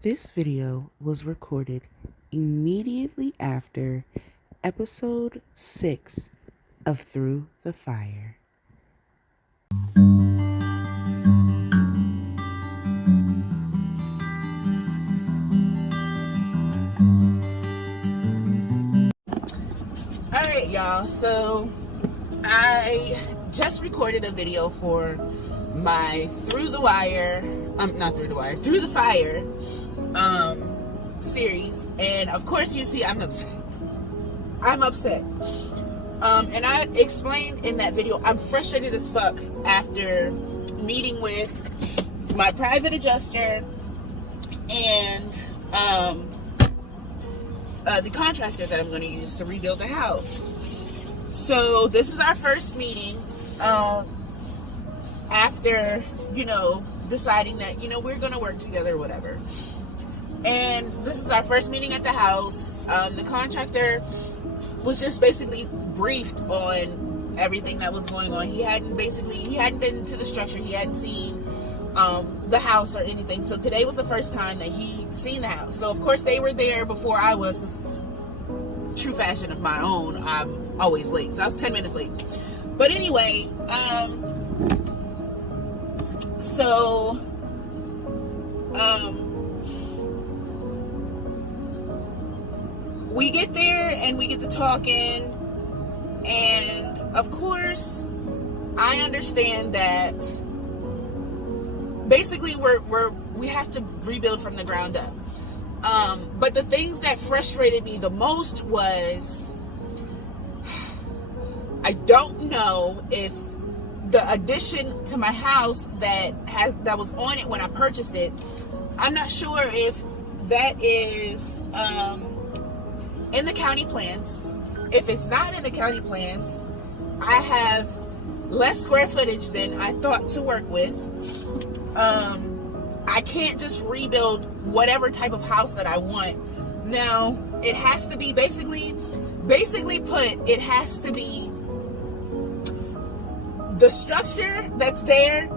This video was recorded immediately after episode 6 of Through the Fire. Alright, y'all, so I just recorded a video for my Through the Fire series, and of course you see I'm upset. And I explained in that video I'm frustrated as fuck after meeting with my private adjuster and the contractor that I'm going to use to rebuild the house. So this is our first meeting after, deciding that, we're going to work together or whatever. And this is our first meeting at the house. The contractor was just basically briefed on everything that was going on. He hadn't been to the structure. He hadn't seen the house or anything. So today was the first time that he seen the house. So of course they were there before I was, because true fashion of my own, I'm always late. So I was 10 minutes late. But anyway, we get there and we get to talking, and of course I understand that basically we have to rebuild from the ground up. But the things that frustrated me the most was, I don't know if the addition to my house that was on it when I purchased it, I'm not sure if that is in the county plans. If it's not in the county plans, I have less square footage than I thought to work with. I can't just rebuild whatever type of house that I want. Now, it has to be basically put, it has to be the structure that's there.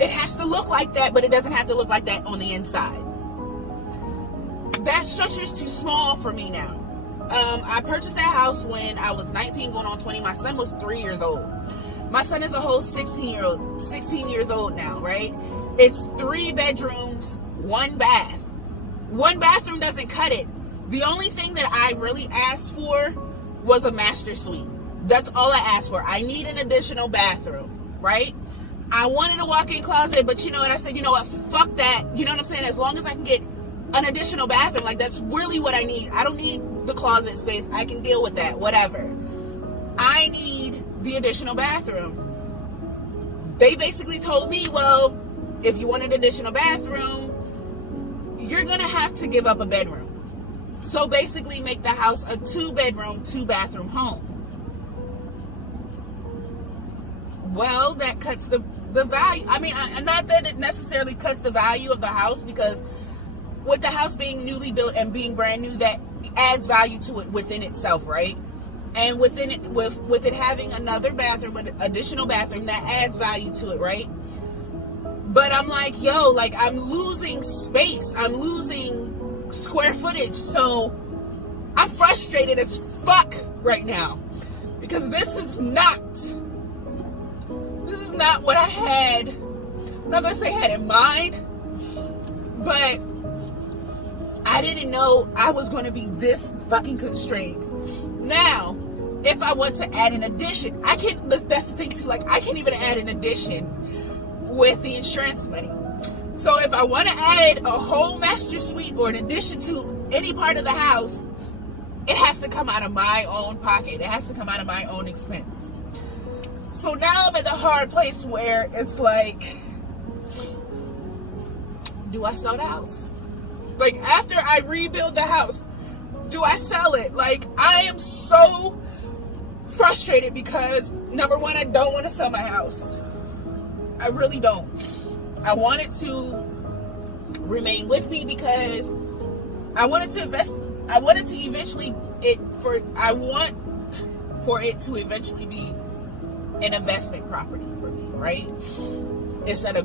It has to look like that, but it doesn't have to look like that on the inside. That structure is too small for me now. I purchased that house when I was 19 going on 20. My son was 3 years old. My son is a whole 16 years old now, right? It's 3 bedrooms, 1 bath. 1 bathroom doesn't cut it. The only thing that I really asked for was a master suite. That's all I asked for. I need an additional bathroom, right? I wanted a walk-in closet, but you know what? I said, you know what? Fuck that. You know what I'm saying? As long as I can get an additional bathroom, like, that's really what I need. I don't need the closet space. I can deal with that, whatever. I need the additional bathroom. They basically told me, well, if you want an additional bathroom, you're gonna have to give up a bedroom. So basically make the house a 2-bedroom, 2-bathroom home. Well, that cuts the value. I mean, not that it necessarily cuts the value of the house, because with the house being newly built and being brand new, that adds value to it within itself, right? And within it, with it having another bathroom, an additional bathroom, that adds value to it, right? But I'm like, yo, like, I'm losing space. I'm losing square footage. So I'm frustrated as fuck right now, because this is not what I had. I'm not gonna say had in mind, but I didn't know I was going to be this fucking constrained. Now, if I want to add an addition, I can't. That's the thing too. Like, I can't even add an addition with the insurance money. So if I want to add a whole master suite or an addition to any part of the house, it has to come out of my own pocket. It has to come out of my own expense. So now I'm at the hard place where it's like, do I sell the house? Like, after I rebuild the house, do I sell it? Like, I am so frustrated because, number one, I don't want to sell my house. I really don't. I want it to remain with me because I wanted to invest. I want for it to eventually be an investment property for me, right? It's at a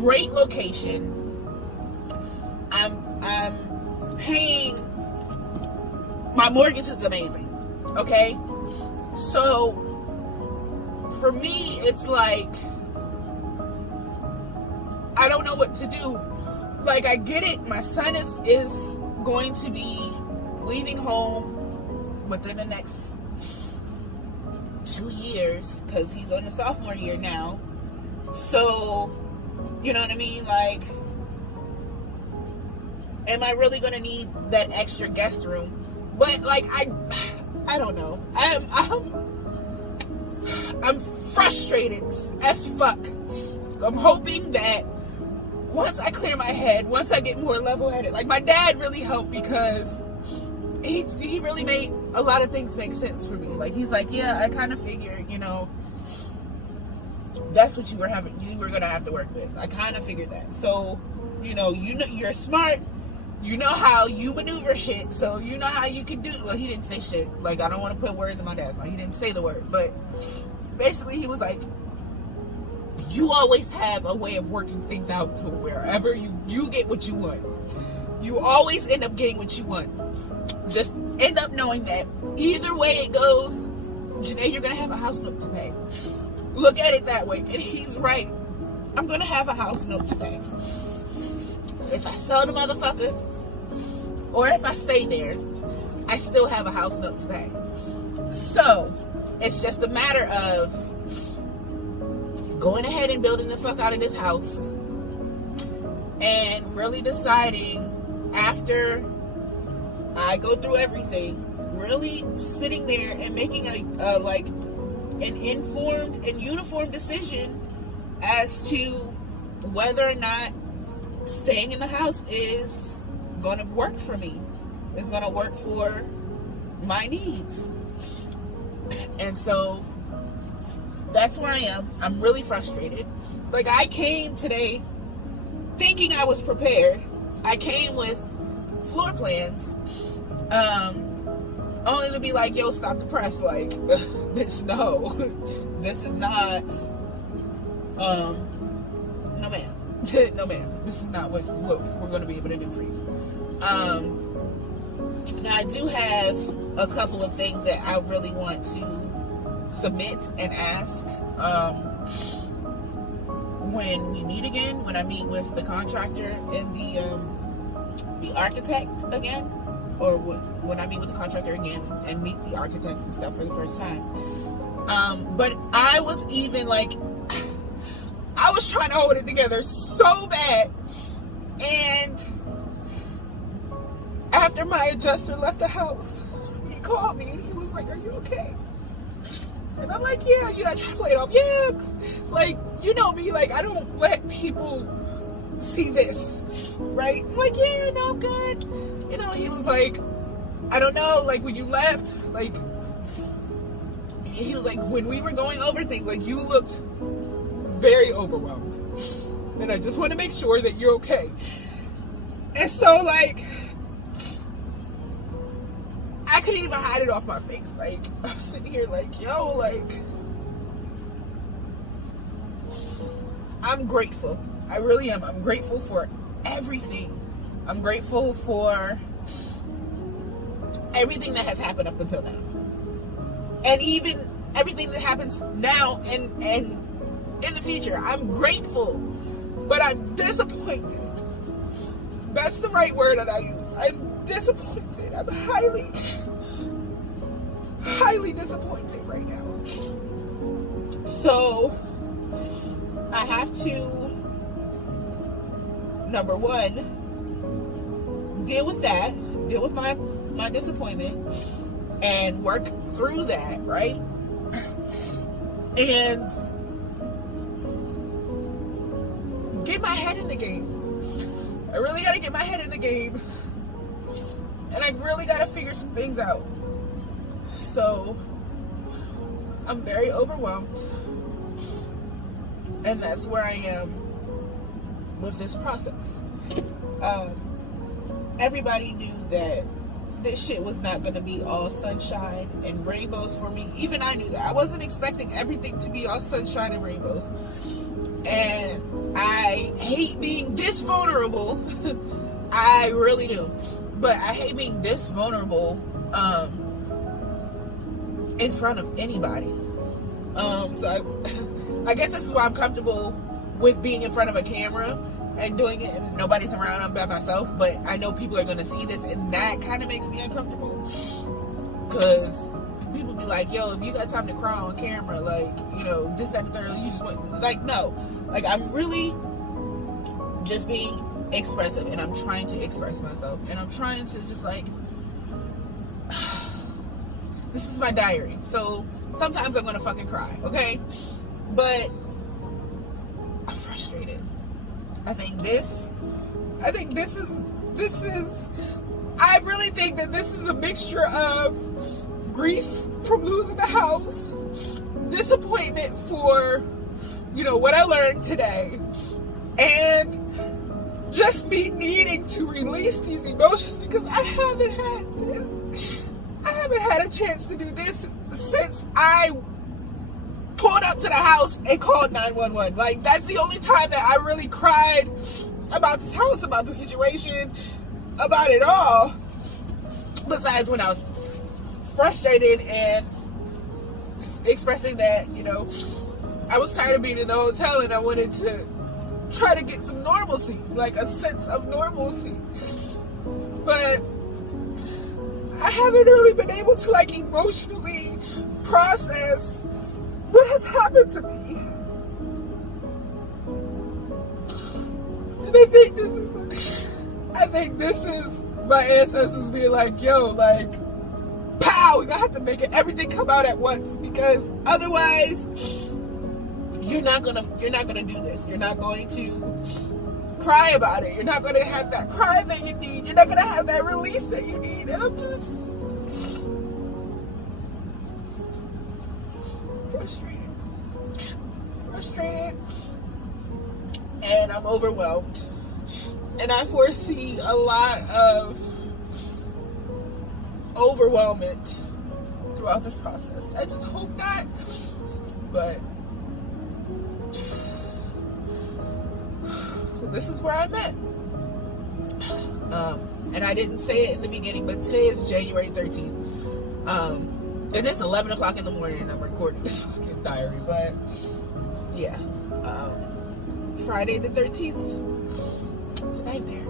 great location. paying, my mortgage is amazing, okay? So, for me, it's like, I don't know what to do. Like, I get it, my son is going to be leaving home within the next 2 years, because he's on the sophomore year now. So, you know what I mean? Like, am I really gonna need that extra guest room? But like, I don't know. I'm frustrated as fuck. So I'm hoping that once I clear my head, once I get more level-headed, like my dad really helped, because he really made a lot of things make sense for me. Like, he's like, yeah, I kind of figured, you know, that's what you were gonna have to work with. I kind of figured that. So, you know, you're smart. You know how you maneuver shit. So you know how you can do. Well, he didn't say shit. Like, I don't want to put words in my dad's mouth. He didn't say the word, but basically he was like, you always have a way of working things out to wherever you get what you want. You always end up getting what you want. Just end up knowing that either way it goes, Janae, you're gonna have a house note to pay. Look at it that way. And he's right. I'm gonna have a house note to pay. If I sell the motherfucker, or if I stay there, I still have a house note to pay. So, it's just a matter of going ahead and building the fuck out of this house, and really deciding, after I go through everything, really sitting there and making an informed and uniform decision as to whether or not staying in the house is going to work for me. It's going to work for my needs. And so that's where I am. I'm really frustrated. Like, I came today thinking I was prepared. I came with floor plans, only to be like, yo, stop the press. Like, bitch, no. This is not, no ma'am. No ma'am. This is not what we're going to be able to do for you. Now, I do have a couple of things that I really want to submit and ask when we meet again, when I meet with the contractor and the architect again, or when I meet with the contractor again and meet the architect and stuff for the first time. But I was even like, I was trying to hold it together so bad, and after my adjuster left the house, he called me and he was like, are you okay? And I'm like, yeah, you know, I try to play it off. Yeah, like, you know me, like, I don't let people see this, right? I'm like, yeah, no, I'm good. You know, he was like, I don't know, like, when you left, like, he was like, when we were going over things, like, you looked very overwhelmed, and I just want to make sure that you're okay. And so, like, I couldn't even hide it off my face. Like, I was sitting here like, yo, like, I'm grateful. I really am. I'm grateful for everything. I'm grateful for everything that has happened up until now, and even everything that happens now and in the future. I'm grateful, but I'm disappointed. That's the right word that I use. I'm disappointed. I'm highly disappointed right now. So I have to, number one, deal with my disappointment and work through that, right? And get my head in the game. I really got to get my head in the game, and I really got to figure some things out. So I'm very overwhelmed, and that's where I am with this process. Everybody knew that this shit was not going to be all sunshine and rainbows for me. Even I knew that. I wasn't expecting everything to be all sunshine and rainbows. And I hate being this vulnerable. I really do. But I hate being this vulnerable in front of anybody. So I guess this is why I'm comfortable with being in front of a camera and doing it and nobody's around. I'm by myself, but I know people are going to see this, and that kind of makes me uncomfortable, because people be like, yo, if you got time to cry on camera, like, you know, this, that, and the third, you just want, like, no. Like, I'm really just being expressive, and I'm trying to express myself, and I'm trying to just, like, this is my diary, so sometimes I'm gonna fucking cry, okay? But I'm frustrated. I really think that this is a mixture of grief from losing the house, disappointment for, you know, what I learned today, and just me needing to release these emotions, because I haven't had a chance to do this since I pulled up to the house and called 911. Like, that's the only time that I really cried about this house, about the situation, about it all. Besides when I was frustrated and expressing that, you know, I was tired of being in the hotel and I wanted to try to get some normalcy, like a sense of normalcy. But I haven't really been able to, like, emotionally process what has happened to me. And I think this is my ancestors being like, yo, like, pow, we're gonna have to make everything come out at once, because otherwise you're not gonna do this. You're not going to cry about it. You're not gonna have that cry that you need. You're not gonna have that release that you need. And I'm just frustrated, and I'm overwhelmed, and I foresee a lot of overwhelmment throughout this process. I just hope not, but this is where I'm at. And I didn't say it in the beginning, but today is January 13th. And it's 11 o'clock in the morning and I'm recording this fucking diary, but yeah. Friday the 13th, it's a nightmare.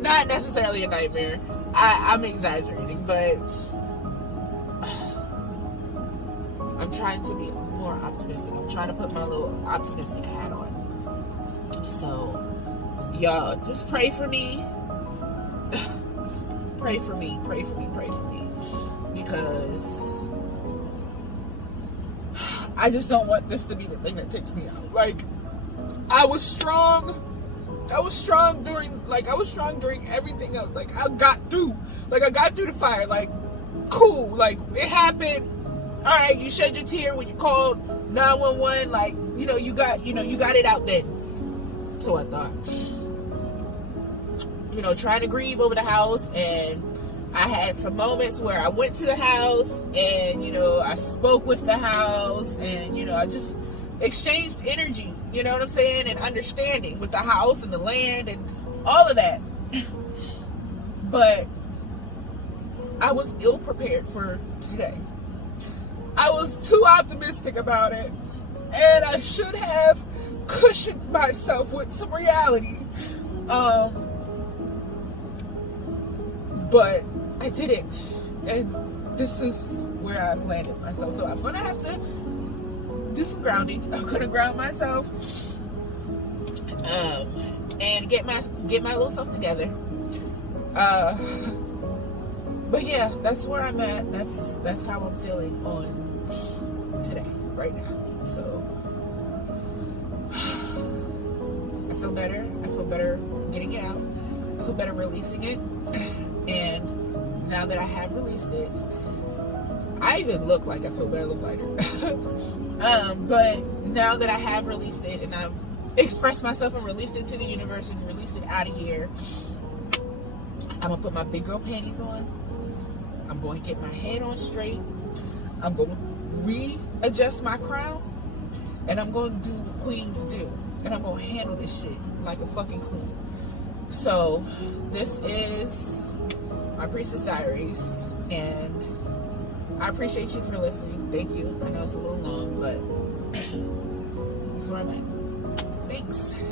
Not necessarily a nightmare. I'm exaggerating, but I'm trying to be more optimistic. I'm trying to put my little optimistic hat on. So, y'all, just pray for me. Pray for me. Because I just don't want this to be the thing that takes me out. Like, I was strong during everything else. Like, I got through the fire. Like, cool. Like, it happened. All right, you shed your tear when you called 911. Like, you got it out then. So I thought. Trying to grieve over the house, and I had some moments where I went to the house and, I spoke with the house, and, I just exchanged energy, you know what I'm saying, and understanding with the house and the land and all of that. But I was ill prepared for today. I was too optimistic about it, and I should have cushioned myself with some reality. But I didn't, and this is where I've landed myself. So I'm gonna have to do some grounding. I'm gonna ground myself, and get my little self together. But yeah, that's where I'm at. That's how I'm feeling on today, right now. So I feel better. I feel better getting it out. I feel better releasing it. And now that I have released it, I even look like I feel better, look lighter. But now that I have released it and I've expressed myself and released it to the universe and released it out of here, I'm gonna put my big girl panties on. I'm going to get my head on straight. I'm going to readjust my crown, and I'm going to do what queens do, and I'm going to handle this shit like a fucking queen. So this is my Priestess Diaries, and I appreciate you for listening. Thank you. I know it's a little long, but that's where I'm at. Thanks.